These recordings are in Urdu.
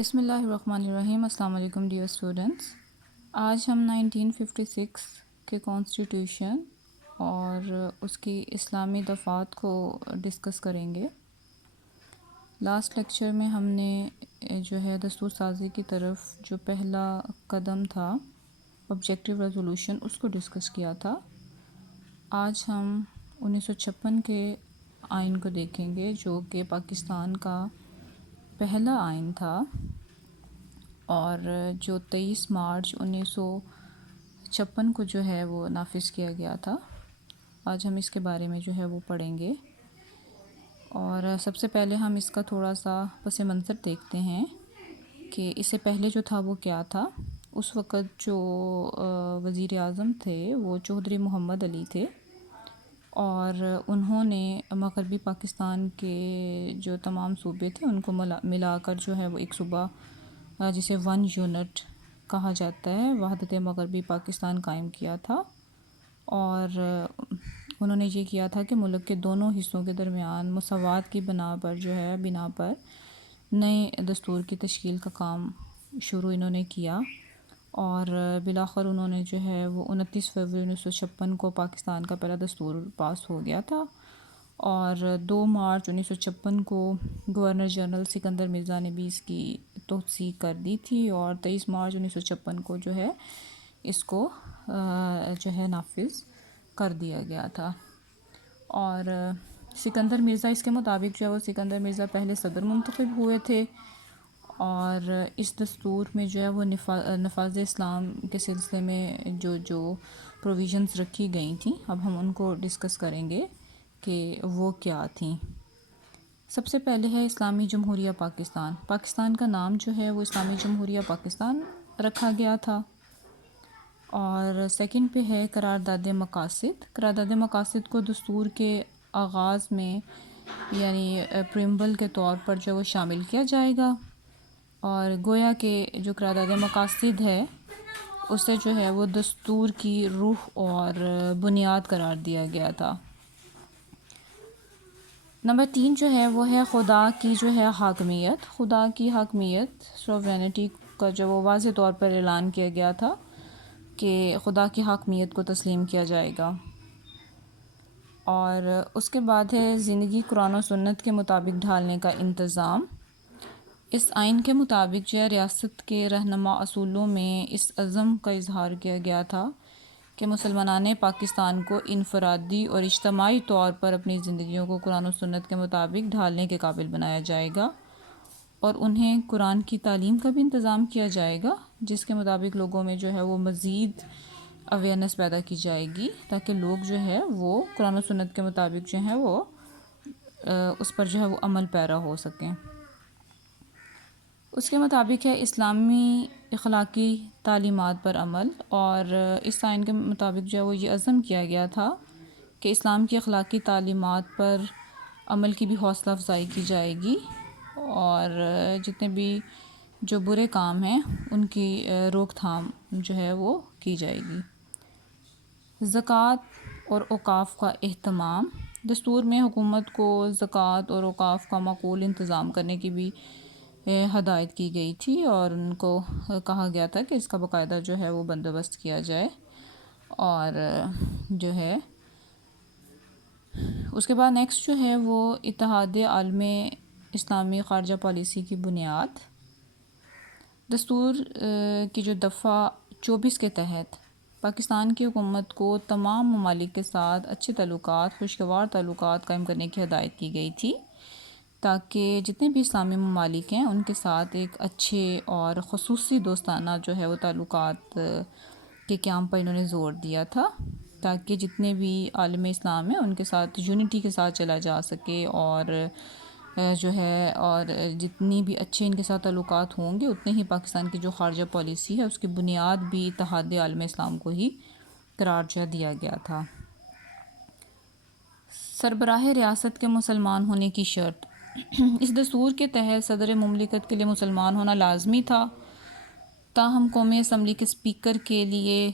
بسم اللہ الرحمن الرحیم۔ السلام علیکم ڈیئر اسٹوڈنٹس۔ آج ہم 1956 کے کانسٹیٹیوشن اور اس کی اسلامی دفعات کو ڈسکس کریں گے۔ لاسٹ لیکچر میں ہم نے جو ہے دستور سازی کی طرف جو پہلا قدم تھا آبجیکٹیو ریزولوشن، اس کو ڈسکس کیا تھا۔ آج ہم 1956 کے آئین کو دیکھیں گے جو کہ پاکستان کا پہلا آئین تھا اور جو 23 مارچ 1956 کو جو ہے وہ نافذ کیا گیا تھا۔ آج ہم اس کے بارے میں جو ہے وہ پڑھیں گے اور سب سے پہلے ہم اس کا تھوڑا سا پس منظر دیکھتے ہیں کہ اس سے پہلے جو تھا وہ کیا تھا۔ اس وقت جو وزیر اعظم تھے وہ چودھری محمد علی تھے اور انہوں نے مغربی پاکستان کے جو تمام صوبے تھے ان کو ملا کر جو ہے وہ ایک صوبہ جسے 1 یونٹ کہا جاتا ہے، وحدت مغربی پاکستان قائم کیا تھا۔ اور انہوں نے یہ کیا تھا کہ ملک کے دونوں حصوں کے درمیان مساوات کی بنا پر نئے دستور کی تشکیل کا کام شروع انہوں نے کیا اور بالآخر انہوں نے جو ہے وہ 29 فروری 1956 کو پاکستان کا پہلا دستور پاس ہو گیا تھا اور 2 مارچ 1956 کو گورنر جنرل سکندر مرزا نے بھی اس کی توثیق کر دی تھی اور 23 مارچ 1956 کو جو ہے اس کو جو ہے نافذ کر دیا گیا تھا۔ اور سکندر مرزا اس کے مطابق جو ہے وہ سکندر مرزا پہلے صدر منتخب ہوئے تھے اور اس دستور میں جو ہے وہ نفاذ اسلام کے سلسلے میں جو پروویژنز رکھی گئی تھیں، اب ہم ان کو ڈسکس کریں گے کہ وہ کیا تھیں۔ سب سے پہلے ہے اسلامی جمہوریہ پاکستان۔ پاکستان کا نام جو ہے وہ اسلامی جمہوریہ پاکستان رکھا گیا تھا۔ اور سیکنڈ پہ ہے قرارداد مقاصد۔ قرارداد مقاصد کو دستور کے آغاز میں یعنی پریمبل کے طور پر جو وہ شامل کیا جائے گا اور گویا کہ جو قرارداد مقاصد ہے اسے جو ہے وہ دستور کی روح اور بنیاد قرار دیا گیا تھا۔ نمبر 3 جو ہے وہ ہے خدا کی جو ہے حاکمیت۔ خدا کی حاکمیت سوورینٹی کا جو وہ واضح طور پر اعلان کیا گیا تھا کہ خدا کی حاکمیت کو تسلیم کیا جائے گا۔ اور اس کے بعد ہے زندگی قرآن و سنت کے مطابق ڈھالنے کا انتظام۔ اس آئین کے مطابق جو ہے ریاست کے رہنما اصولوں میں اس عزم کا اظہار کیا گیا تھا کہ مسلمانان پاکستان کو انفرادی اور اجتماعی طور پر اپنی زندگیوں کو قرآن و سنت کے مطابق ڈھالنے کے قابل بنایا جائے گا اور انہیں قرآن کی تعلیم کا بھی انتظام کیا جائے گا جس کے مطابق لوگوں میں جو ہے وہ مزید اویئرنیس پیدا کی جائے گی تاکہ لوگ جو ہے وہ قرآن و سنت کے مطابق جو ہے وہ اس پر جو ہے وہ عمل پیرا ہو سکیں۔ اس کے مطابق ہے اسلامی اخلاقی تعلیمات پر عمل اور اس آئین کے مطابق جو ہے وہ یہ عزم کیا گیا تھا کہ اسلام کی اخلاقی تعلیمات پر عمل کی بھی حوصلہ افزائی کی جائے گی اور جتنے بھی جو برے کام ہیں ان کی روک تھام جو ہے وہ کی جائے گی۔ زکوٰۃ اور اوقاف کا اہتمام۔ دستور میں حکومت کو زکوٰۃ اور اوقاف کا معقول انتظام کرنے کی بھی ہدایت کی گئی تھی اور ان کو کہا گیا تھا کہ اس کا باقاعدہ جو ہے وہ بندوبست کیا جائے اور جو ہے اس کے بعد نیکسٹ جو ہے وہ اتحاد عالم اسلامی خارجہ پالیسی کی بنیاد۔ دستور کی جو دفعہ 24 کے تحت پاکستان کی حکومت کو تمام ممالک کے ساتھ اچھے تعلقات، خوشگوار تعلقات قائم کرنے کی ہدایت کی گئی تھی تاکہ جتنے بھی اسلامی ممالک ہیں ان کے ساتھ ایک اچھے اور خصوصی دوستانہ جو ہے وہ تعلقات کے قیام پر انہوں نے زور دیا تھا تاکہ جتنے بھی عالم اسلام ہیں ان کے ساتھ یونٹی کے ساتھ چلا جا سکے اور جو ہے اور جتنی بھی اچھے ان کے ساتھ تعلقات ہوں گے اتنے ہی پاکستان کی جو خارجہ پالیسی ہے اس کی بنیاد بھی اتحاد عالم اسلام کو ہی قرار جو دیا گیا تھا۔ سربراہ ریاست کے مسلمان ہونے کی شرط۔ اس دستور کے تحت صدر مملکت کے لیے مسلمان ہونا لازمی تھا، تاہم قومی اسمبلی کے اسپیکر کے لیے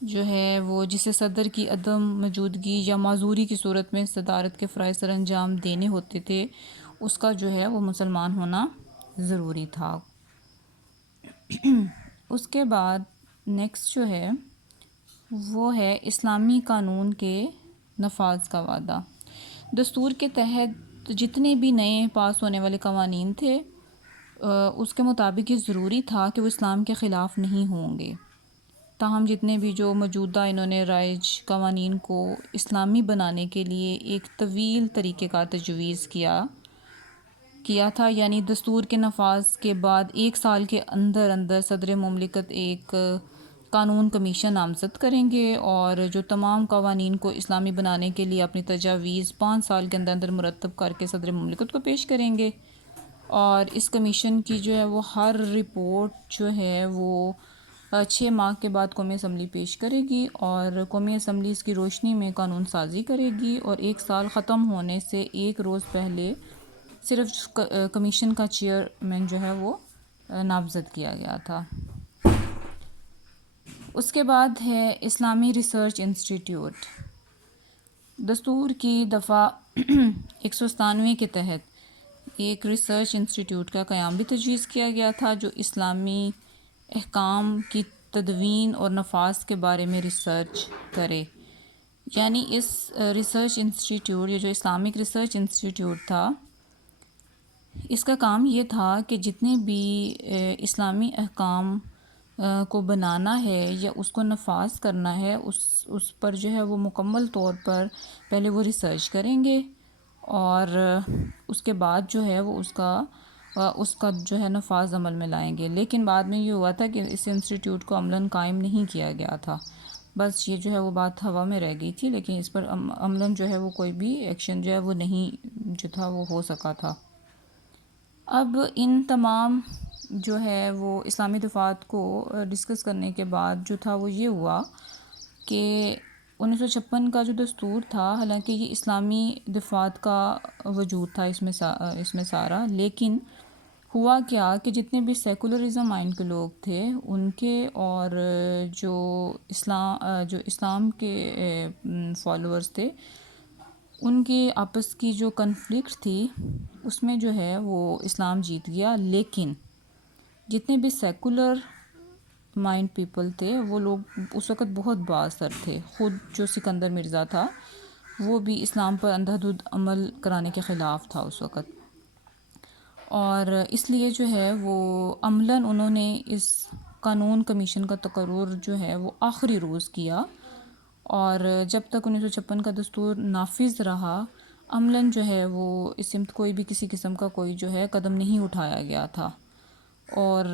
جو ہے وہ جسے صدر کی عدم موجودگی یا معذوری کی صورت میں صدارت کے فرائض سر انجام دینے ہوتے تھے اس کا جو ہے وہ مسلمان ہونا ضروری تھا۔ اس کے بعد نیکسٹ جو ہے وہ ہے اسلامی قانون کے نفاذ کا وعدہ۔ دستور کے تحت جتنے بھی نئے پاس ہونے والے قوانین تھے اس کے مطابق یہ ضروری تھا کہ وہ اسلام کے خلاف نہیں ہوں گے۔ تاہم جتنے بھی جو موجودہ انہوں نے رائج قوانین کو اسلامی بنانے کے لیے ایک طویل طریقہ کار تجویز کیا تھا، یعنی دستور کے نفاذ کے بعد 1 سال کے اندر صدر مملکت ایک قانون کمیشن نامزد کریں گے اور جو تمام قوانین کو اسلامی بنانے کے لیے اپنی تجاویز 5 سال کے اندر مرتب کر کے صدر مملکت کو پیش کریں گے، اور اس کمیشن کی جو ہے وہ ہر رپورٹ جو ہے وہ 6 ماہ کے بعد قومی اسمبلی پیش کرے گی، اور قومی اسمبلی اس کی روشنی میں قانون سازی کرے گی، اور 1 سال ختم ہونے سے 1 روز پہلے صرف کمیشن کا چیئرمین جو ہے وہ نامزد کیا گیا تھا۔ اس کے بعد ہے اسلامی ریسرچ انسٹیٹیوٹ۔ دستور کی دفعہ 197 کے تحت ایک ریسرچ انسٹیٹیوٹ کا قیام بھی تجویز کیا گیا تھا جو اسلامی احکام کی تدوین اور نفاذ کے بارے میں ریسرچ کرے۔ یعنی اس ریسرچ انسٹیٹیوٹ، یہ جو اسلامک ریسرچ انسٹیٹیوٹ تھا، اس کا کام یہ تھا کہ جتنے بھی اسلامی احکام کو بنانا ہے یا اس کو نفاذ کرنا ہے اس پر جو ہے وہ مکمل طور پر پہلے وہ ریسرچ کریں گے، اور اس کے بعد جو ہے وہ اس کا جو ہے نفاذ عمل میں لائیں گے۔ لیکن بعد میں یہ ہوا تھا کہ اس انسٹیٹیوٹ کو عملاً قائم نہیں کیا گیا تھا، بس یہ جو ہے وہ بات ہوا میں رہ گئی تھی، لیکن اس پر عملاً جو ہے وہ کوئی بھی ایکشن جو ہے وہ نہیں جو تھا وہ ہو سکا تھا۔ اب ان تمام جو ہے وہ اسلامی دفعات کو ڈسکس کرنے کے بعد جو تھا وہ یہ ہوا کہ 1956 کا جو دستور تھا، حالانکہ یہ اسلامی دفعات کا وجود تھا اس میں سارا، لیکن ہوا کیا کہ جتنے بھی سیکولرزم مائنڈ کے لوگ تھے ان کے اور جو اسلام کے فالوورز تھے ان کی آپس کی جو کنفلکٹ تھی اس میں جو ہے وہ اسلام جیت گیا، لیکن جتنے بھی سیکولر مائنڈ پیپل تھے وہ لوگ اس وقت بہت بااثر تھے۔ خود جو سکندر مرزا تھا وہ بھی اسلام پر اندھا دھند عمل کرانے کے خلاف تھا اس وقت، اور اس لیے جو ہے وہ عملاً انہوں نے اس قانون کمیشن کا تقرر جو ہے وہ آخری روز کیا، اور جب تک 1956 کا دستور نافذ رہا عملاً جو ہے وہ اس سمت کوئی بھی کسی قسم کا کوئی جو ہے قدم نہیں اٹھایا گیا تھا، اور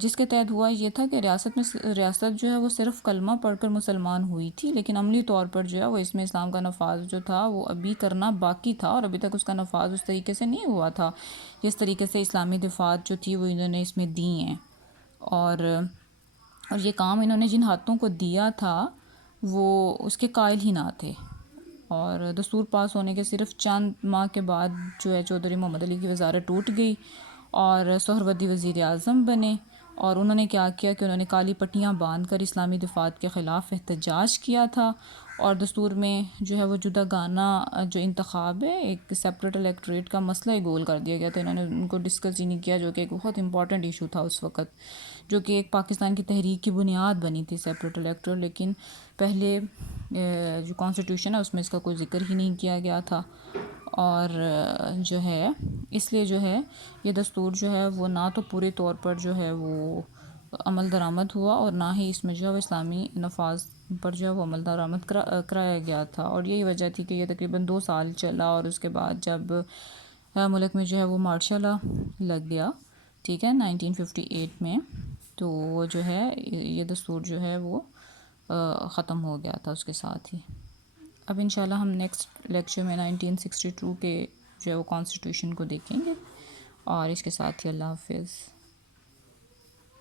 جس کے تحت ہوا یہ تھا کہ ریاست جو ہے وہ صرف کلمہ پڑھ کر مسلمان ہوئی تھی، لیکن عملی طور پر جو ہے وہ اس میں اسلام کا نفاذ جو تھا وہ ابھی کرنا باقی تھا، اور ابھی تک اس کا نفاذ اس طریقے سے نہیں ہوا تھا جس طریقے سے اسلامی دفعات جو تھی وہ انہوں نے اس میں دی ہیں، اور یہ کام انہوں نے جن ہاتھوں کو دیا تھا وہ اس کے قائل ہی نہ تھے، اور دستور پاس ہونے کے صرف چند ماہ کے بعد جو ہے چودھری محمد علی کی وزارت ٹوٹ گئی اور سہروردی وزیر اعظم بنے، اور انہوں نے کیا کیا کہ انہوں نے کالی پٹیاں باندھ کر اسلامی دفعات کے خلاف احتجاج کیا تھا، اور دستور میں جو ہے وہ جدا گانا جو انتخاب ہے ایک سیپریٹ الیکٹوریٹ کا مسئلہ ہی گول کر دیا گیا تھا۔ انہوں نے ان کو ڈسکس ہی نہیں کیا، جو کہ ایک بہت امپورٹنٹ ایشو تھا اس وقت، جو کہ ایک پاکستان کی تحریک کی بنیاد بنی تھی سیپریٹ الیکٹوریٹ، لیکن پہلے جو کانسٹیٹیوشن ہے اس میں اس کا کوئی ذکر ہی نہیں کیا گیا تھا، اور جو ہے اس لیے جو ہے یہ دستور جو ہے وہ نہ تو پورے طور پر جو ہے وہ عمل درآمد ہوا، اور نہ ہی اس میں جو ہے وہ اسلامی نفاذ پر جو ہے وہ عمل درآمد کرایا گیا تھا، اور یہی وجہ تھی کہ یہ تقریباً 2 سال چلا، اور اس کے بعد جب ملک میں جو ہے وہ مارشل لا لگ گیا، ٹھیک ہے، 1958 میں، تو وہ جو ہے یہ دستور جو ہے وہ ختم ہو گیا تھا اس کے ساتھ ہی۔ اب انشاءاللہ ہم نیکسٹ لیکچر میں 1962 کے جو ہے وہ کانسٹیٹیوشن کو دیکھیں گے، اور اس کے ساتھ ہی اللہ حافظ۔